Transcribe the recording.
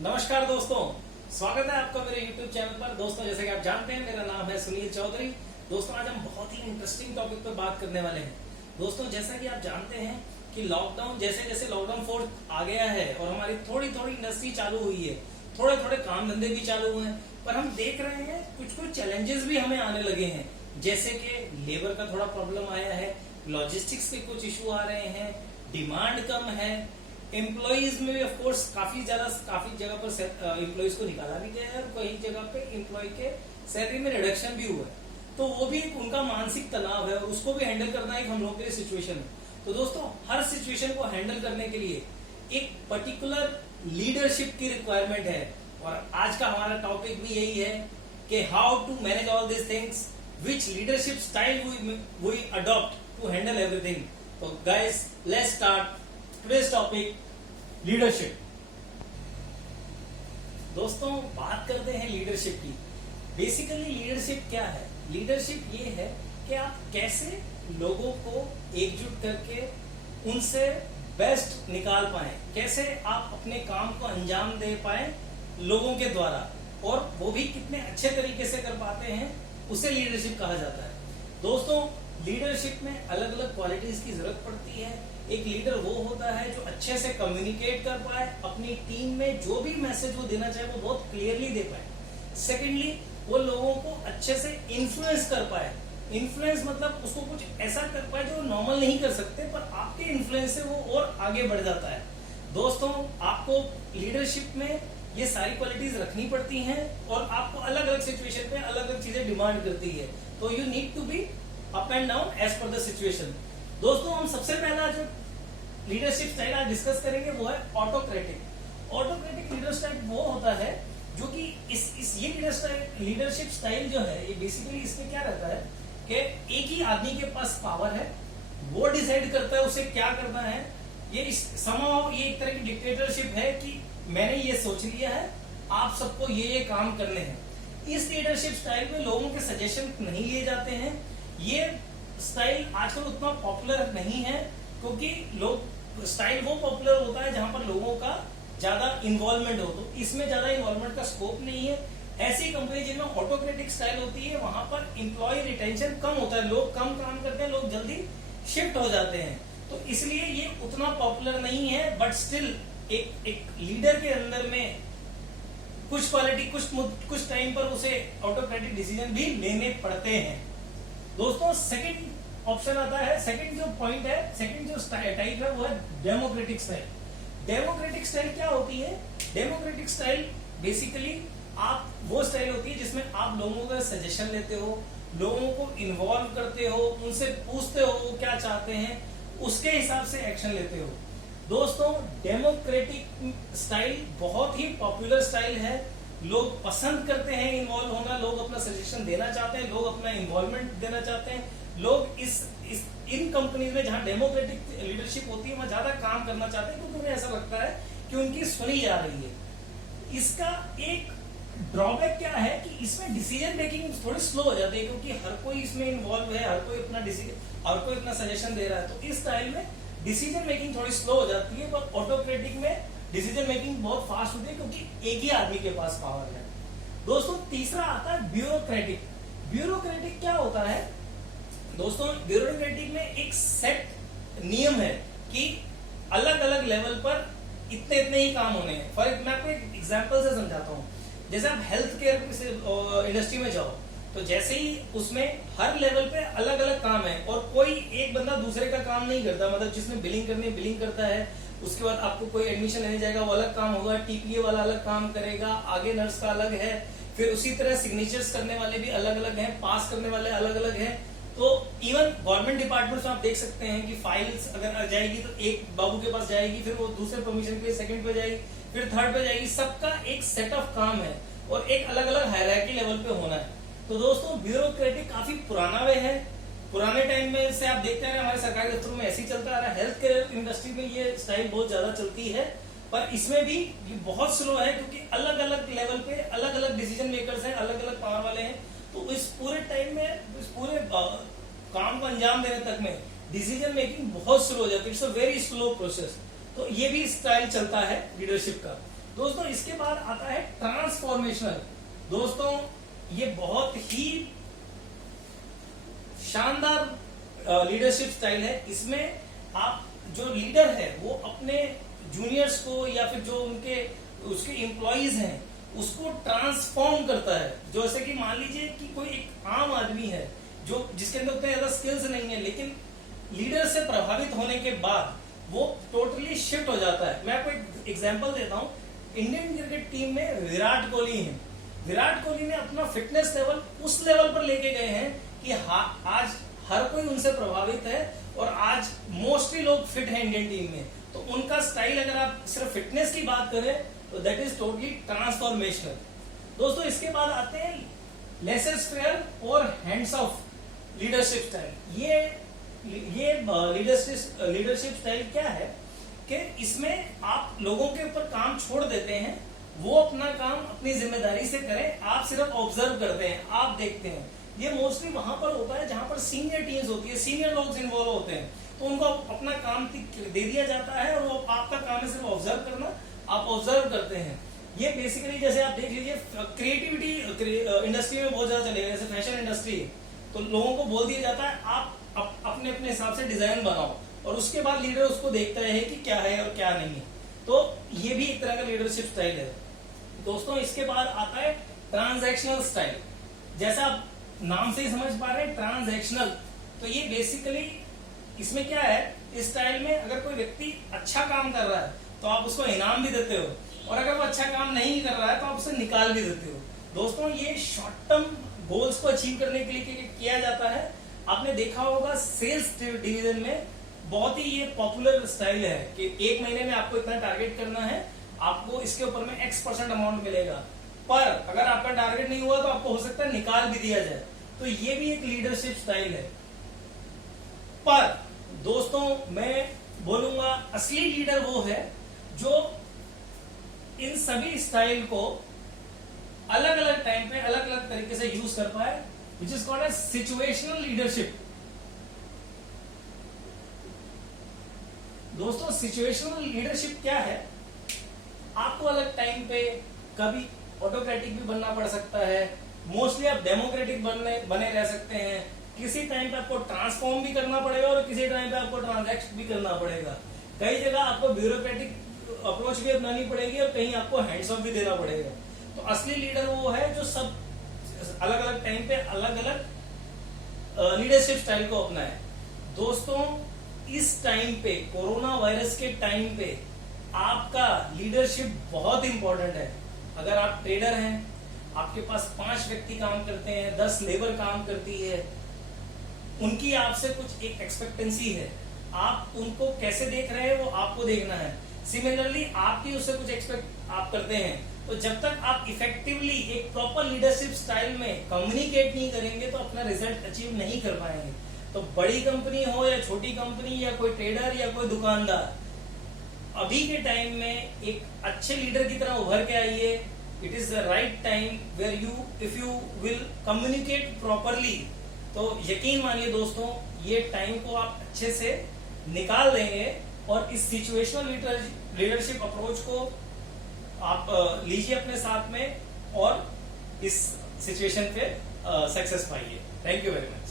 नमस्कार दोस्तों, स्वागत है आपका मेरे YouTube चैनल पर। दोस्तों जैसे कि आप जानते हैं मेरा नाम है सुनील चौधरी। दोस्तों आज हम बहुत ही इंटरेस्टिंग टॉपिक पर बात करने वाले हैं। दोस्तों जैसा कि आप जानते हैं कि लॉकडाउन जैसे जैसे लॉकडाउन फोर्स आ गया है और हमारी थोड़ी थोड़ी इंडस्ट्री चालू हुई है, थोड़े थोड़े काम धंधे भी चालू हुए हैं, पर हम देख रहे हैं कुछ कुछ चैलेंजेस भी हमें आने लगे हैं। जैसे कि लेबर का थोड़ा प्रॉब्लम आया है, लॉजिस्टिक्स के कुछ इशू आ रहे हैं, डिमांड कम है, एम्प्लॉइज में भी ऑफ कोर्स काफी जगह पर एम्प्लॉइज को निकाला भी गया है और कई जगह पे एम्प्लॉय के सैलरी में रिडक्शन भी हुआ है। तो वो भी एक उनका मानसिक तनाव है और उसको भी हैंडल करना एक हम लोग के लिए सिचुएशन है। तो दोस्तों हर सिचुएशन को हैंडल करने के लिए एक पर्टिकुलर लीडरशिप की रिक्वायरमेंट है और आज का हमारा टॉपिक भी यही है कि how to manage all this things, which leadership style we adopt to handle everything. तो guys let's start today's topic, leadership. दोस्तों बात करते हैं लीडरशिप की। बेसिकली लीडरशिप क्या है? लीडरशिप ये है कि आप कैसे लोगों को एकजुट करके उनसे बेस्ट निकाल पाए, कैसे आप अपने काम को अंजाम दे पाए लोगों के द्वारा, और वो भी कितने अच्छे तरीके से कर पाते हैं, उसे लीडरशिप कहा जाता है। दोस्तों लीडरशिप में अलग अलग क्वालिटीज की जरूरत पड़ती है। एक लीडर वो होता है जो अच्छे से कम्युनिकेट कर पाए, अपनी टीम में जो भी मैसेज वो देना चाहे वो बहुत क्लियरली दे पाए। सेकेंडली वो लोगों को अच्छे से इन्फ्लुएंस कर पाए। इन्फ्लुएंस मतलब उसको कुछ ऐसा कर पाए जो नॉर्मल नहीं कर सकते, पर आपके इन्फ्लुएंस से वो और आगे बढ़ जाता है। दोस्तों आपको लीडरशिप में ये सारी क्वालिटीज रखनी पड़ती हैं और आपको अलग अलग सिचुएशन पे अलग अलग चीजें डिमांड करती है। तो you need to be up and down as per the situation. दोस्तों हम सबसे पहला जो लीडरशिप स्टाइल आज डिस्कस करेंगे वो है ऑटोक्रेटिक। ऑटोक्रेटिक लीडर स्टाइल वो होता है जो कि ये लीडरशिप स्टाइल जो है ये बेसिकली इसमें क्या रहता है कि एक ही आदमी के पास पावर है, वो डिसाइड करता है उसे क्या करना है। ये एक तरह की डिक्टेटरशिप है कि मैंने ये सोच लिया है, आप सबको ये काम करने हैं। इस लीडरशिप स्टाइल में लोगों के सजेशन नहीं लिए जाते हैं। ये स्टाइल आजकल उतना पॉपुलर नहीं है क्योंकि लोग स्टाइल वो पॉपुलर होता है जहां पर लोगों का ज्यादा इन्वॉल्वमेंट हो, तो इसमें ज्यादा इन्वॉल्वमेंट का स्कोप नहीं है। ऐसी कंपनी जिनमें ऑटोक्रेटिक स्टाइल होती है वहां पर इंप्लॉय रिटेंशन कम होता है, लोग कम काम करते हैं, लोग जल्दी शिफ्ट हो जाते हैं, तो इसलिए ये उतना पॉपुलर नहीं है। बट स्टिल एक लीडर के अंदर में कुछ क्वालिटी कुछ टाइम पर उसे ऑटोक्रेटिक डिसीजन भी लेने पड़ते हैं। दोस्तों सेकंड ऑप्शन आता है, सेकंड जो पॉइंट है, सेकंड जो टाइप है वो है डेमोक्रेटिक स्टाइल। डेमोक्रेटिक स्टाइल क्या होती है? डेमोक्रेटिक स्टाइल बेसिकली आप वो स्टाइल होती है जिसमें आप लोगों का सजेशन लेते हो, लोगों को इन्वॉल्व करते हो, उनसे पूछते हो वो क्या चाहते हैं, उसके हिसाब से एक्शन लेते हो। दोस्तों डेमोक्रेटिक स्टाइल बहुत ही पॉपुलर स्टाइल है, लोग पसंद करते हैं इन्वॉल्व होना, लोग अपना सजेशन देना चाहते हैं, लोग अपना इन्वॉल्वमेंट देना चाहते हैं। लोग इन कंपनीज में जहां डेमोक्रेटिक लीडरशिप होती है वहां ज्यादा काम करना चाहते हैं क्योंकि उन्हें ऐसा लगता है कि उनकी सुनी जा रही है। इसका एक ड्रॉबैक क्या है कि इसमें डिसीजन मेकिंग थोड़ी स्लो हो जाती है क्योंकि हर कोई इसमें इन्वॉल्व है, हर कोई अपना सजेशन दे रहा है, तो इस स्टाइल में डिसीजन मेकिंग थोड़ी स्लो हो जाती है। पर ऑटोक्रेटिक में डिसीजन मेकिंग बहुत फास्ट होती है क्योंकि एक ही आदमी के पास पावर है। दोस्तों तीसरा आता है ब्यूरोक्रेटिक। ब्यूरोक्रेटिक क्या होता है? दोस्तों ब्यूरोक्रेटिक में एक सेट नियम है कि अलग अलग लेवल पर इतने इतने ही काम होने हैं। मैं आपको एक एग्जांपल से समझाता हूँ। जैसे आप हेल्थ केयर इंडस्ट्री में जाओ तो जैसे ही उसमें हर लेवल पे अलग अलग काम है और कोई एक बंदा दूसरे का काम नहीं करता। मतलब जिसने बिलिंग करनी है बिलिंग करता है, उसके बाद आपको कोई एडमिशन लेने जाएगा वो अलग काम होगा, टीपीए वाला अलग काम करेगा, आगे नर्स का अलग है, फिर उसी तरह सिग्नेचर्स करने वाले भी अलग अलग हैं, पास करने वाले अलग अलग हैं। तो इवन गवर्नमेंट डिपार्टमेंट्स में आप देख सकते हैं कि फाइल्स अगर जाएगी तो एक बाबू के पास जाएगी, फिर वो दूसरे परमिशन के लिए सेकंड पे जाएगी, फिर थर्ड पे जाएगी। सबका एक सेट ऑफ काम है और एक अलग अलग हायरार्की लेवल पे होना है। तो दोस्तों ब्यूरोक्रेटिक काफी पुराना वे है, पुराने टाइम में से आप देखते हैं हमारे सरकारी दफ्तरों में ऐसे ही चलता आ रहा है। हेल्थ केयर इंडस्ट्री में ये स्टाइल बहुत ज्यादा चलती है, पर इसमें भी ये बहुत स्लो है क्योंकि अलग अलग लेवल पे अलग अलग डिसीजन मेकर्स हैं, अलग अलग पावर वाले हैं। तो इस पूरे टाइम में इस पूरे काम को अंजाम देने तक में डिसीजन मेकिंग बहुत स्लो हो जाती है। It's a very slow process. तो ये भी स्टाइल चलता है लीडरशिप का। दोस्तों इसके बाद आता है ट्रांसफॉर्मेशनल। दोस्तों ये बहुत ही शानदार लीडरशिप स्टाइल है। इसमें आप जो लीडर है वो अपने जूनियर्स को या फिर जो उसके एम्प्लॉइज हैं उसको ट्रांसफॉर्म करता है। जैसे कि मान लीजिए कि कोई एक आम आदमी है जो जिसके अंदर उतने ज्यादा स्किल्स नहीं है, लेकिन लीडर से प्रभावित होने के बाद वो टोटली शिफ्ट हो जाता है। मैं आपको एक एग्जांपल देता हूं। इंडियन क्रिकेट टीम में विराट कोहली हैं। विराट कोहली ने अपना फिटनेस लेवल उस लेवल पर लेके गए हैं कि आज हर कोई उनसे प्रभावित है और आज मोस्टली लोग फिट हैं इंडियन टीम में। तो उनका स्टाइल अगर आप सिर्फ फिटनेस की बात करें तो दैट इज टोटली ट्रांसफॉर्मेशनल। दोस्तों इसके बाद आते हैं लेसर फेयर और हैंड्स ऑफ लीडरशिप स्टाइल। ये लीडरशिप स्टाइल क्या है कि इसमें आप लोगों के ऊपर काम छोड़ देते हैं, वो अपना काम अपनी जिम्मेदारी से करें, आप सिर्फ ऑब्जर्व करते हैं, आप देखते हैं। ये मोस्टली वहां पर होता है जहां पर सीनियर टीम्स होती है, सीनियर लोग इन्वॉल्व होते हैं, तो उनको अपना काम दे दिया जाता है और वो आपका काम है सिर्फ ऑब्जर्व करना, आप ऑब्जर्व करते हैं। ये बेसिकली जैसे आप देख लीजिए क्रिएटिविटी इंडस्ट्री में बहुत ज्यादा चलेगा, जैसे फैशन इंडस्ट्री, तो लोगों को बोल दिया जाता है आप अपने अपने हिसाब से डिजाइन बनाओ और उसके बाद लीडर उसको देखता है कि क्या है और क्या नहीं है। तो ये भी एक तरह का लीडरशिप स्टाइल है। दोस्तों इसके बाद आता है ट्रांजैक्शनल स्टाइल। जैसा आप नाम से ही समझ पा रहे हैं ट्रांजैक्शनल, तो ये बेसिकली इसमें क्या है, इस स्टाइल में अगर कोई व्यक्ति अच्छा काम कर रहा है तो आप उसको इनाम भी देते हो, और अगर वो अच्छा काम नहीं कर रहा है तो आप उसे निकाल भी देते हो। दोस्तों ये शॉर्ट टर्म गोल्स को अचीव करने के लिए किया जाता है। आपने देखा होगा सेल्स डिवीजन में बहुत ही ये पॉपुलर स्टाइल है कि एक महीने में आपको इतना टारगेट करना है, आपको इसके ऊपर में X% अमाउंट मिलेगा, पर अगर आपका टारगेट नहीं हुआ तो आपको हो सकता है निकाल भी दिया जाए। तो ये भी एक लीडरशिप स्टाइल है। पर दोस्तों मैं बोलूंगा असली लीडर वो है जो इन सभी स्टाइल को अलग अलग टाइम पे अलग अलग तरीके से यूज कर पाए, which is called as situational leadership. दोस्तों सिचुएशनल लीडरशिप क्या है, आपको अलग टाइम पे कभी ऑटोक्रेटिक भी बनना पड़ सकता है, मोस्टली आप डेमोक्रेटिक बने रह सकते हैं, किसी टाइम पे आपको ट्रांसफॉर्म भी करना पड़ेगा और किसी टाइम पे आपको ट्रांजैक्ट भी करना पड़ेगा, कई जगह आपको ब्यूरोक्रेटिक अप्रोच भी अपनानी पड़ेगी और कहीं आपको हैंड्स ऑफ भी देना पड़ेगा। तो असली लीडर वो है जो सब अलग अलग टाइम पे अलग अलग लीडरशिप स्टाइल को अपनाए। दोस्तों इस टाइम पे, कोरोना वायरस के टाइम पे आपका लीडरशिप बहुत इंपॉर्टेंट है। अगर आप ट्रेडर हैं, आपके पास 5 व्यक्ति काम करते हैं, 10 लेबर काम करती है, उनकी आपसे कुछ एक एक्सपेक्टेंसी है, आप उनको कैसे देख रहे हैं वो आपको देखना है। सिमिलरली आपकी उससे कुछ एक्सपेक्ट आप करते हैं, तो जब तक आप इफेक्टिवली एक प्रॉपर लीडरशिप स्टाइल में कम्युनिकेट नहीं करेंगे तो अपना रिजल्ट अचीव नहीं कर पाएंगे। तो बड़ी कंपनी हो या छोटी कंपनी या कोई ट्रेडर या कोई दुकानदार, अभी के टाइम में एक अच्छे लीडर की तरह उभर के आइए। It is the right time where if you will communicate properly, तो यकीन मानिए दोस्तों ये टाइम को आप अच्छे से निकाल देंगे और इस सिचुएशनल लीडरशिप अप्रोच को आप लीजिए अपने साथ में और इस सिचुएशन पे सक्सेस पाइए। Thank you very much.